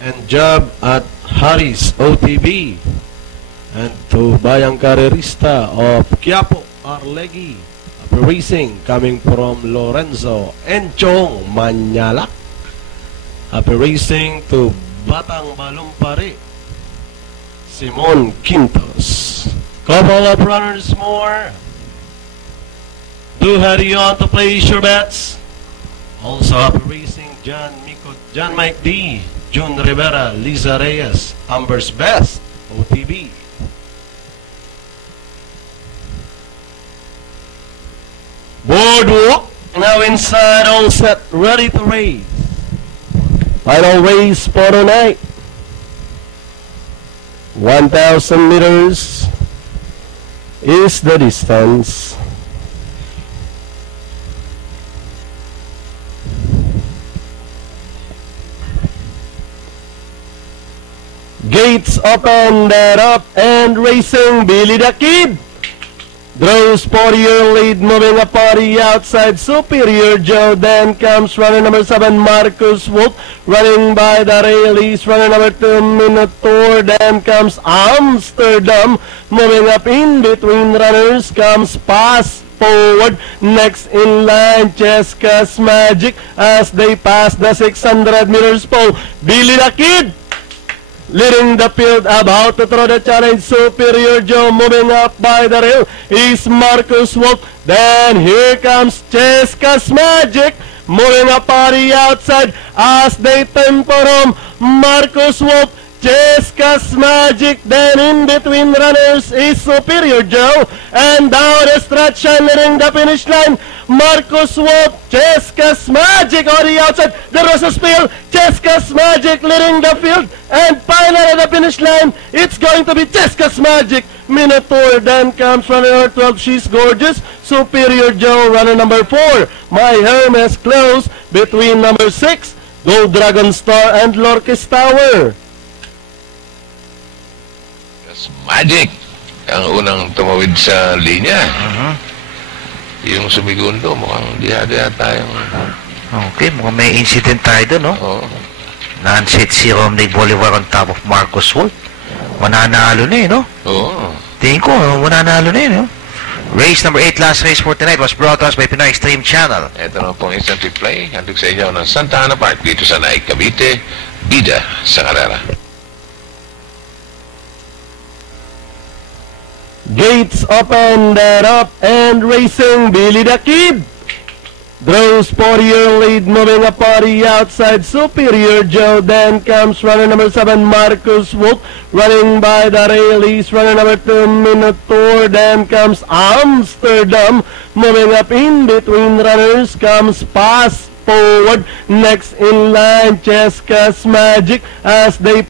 and job at Harris OTB. And to Bayang Karerista of Quiapo, Arlegui Racing, coming from Lorenzo Enchong Manyalak. Happy racing to Batang Balumpari, Simon Quintos. Couple of runners more. Do hurry on to place your bets. Also happy racing John Miko, John Mike D, June Rivera, Liza Reyes, Amber's Best, OTB. Boardwalk now inside, all set, ready to race. Final race for tonight. 1,000 meters is the distance. Gates open, that up and racing. Billy the Kid draws 40-year lead, moving up on the outside. Superior Joe. Then comes runner number 7, Marcus Wolf, running by the railies. Runner number 2, Minotaur. Then comes Amsterdam, moving up in between runners. Comes Pass Forward. Next in line, Cheska's Magic as they pass the 600 meters pole. Billy the Kid leading the field, about to throw the challenge. Superior Joe moving up by the rail is Marcus Wolf. Then here comes Cheska's Magic, moving up on the outside as they turn for home. Marcus Wolf, Cheska's Magic. Then in between runners is Superior Joe, and down the stretch and leading the finish line, Marcus Wolf, Cheska's Magic on the outside. There was a spill. Cheska's Magic leading the field, and finally at the finish line, it's going to be Cheska's Magic. Minotaur. Then comes runner number 12, She's Gorgeous. Superior Joe, runner number 4, My Hermes Close. Between number 6, Gold Dragon Star and Lorquis Tower. Magic ang unang tumawid sa linya. Yung sumigundo, mukhang dihada tayo. Okay, mukhang may incident tayo doon, no? Oo. Non-set si Romney Bolivar on top of Marcus Wolf. Mananalo na eh, no? Oo. Tingin ko, mananalo na eh, no? Race number 8, last race for tonight, was brought to us by Pinoy Extreme Channel. Ito na pong instant replay. Handog sa inyo ng Santa Ana Park dito sa Naik, Cavite. Bida sa karera. Gates open, that up and racing. Billy the Kid draws 40-year lead, moving up on the outside. Superior Joe. Then comes runner number 7, Marcus Wolf, running by the railies. Runner number 2, Minotaur. Then comes Amsterdam, moving up in between runners. Comes Pass Forward. Next in line, Cheska's Magic as they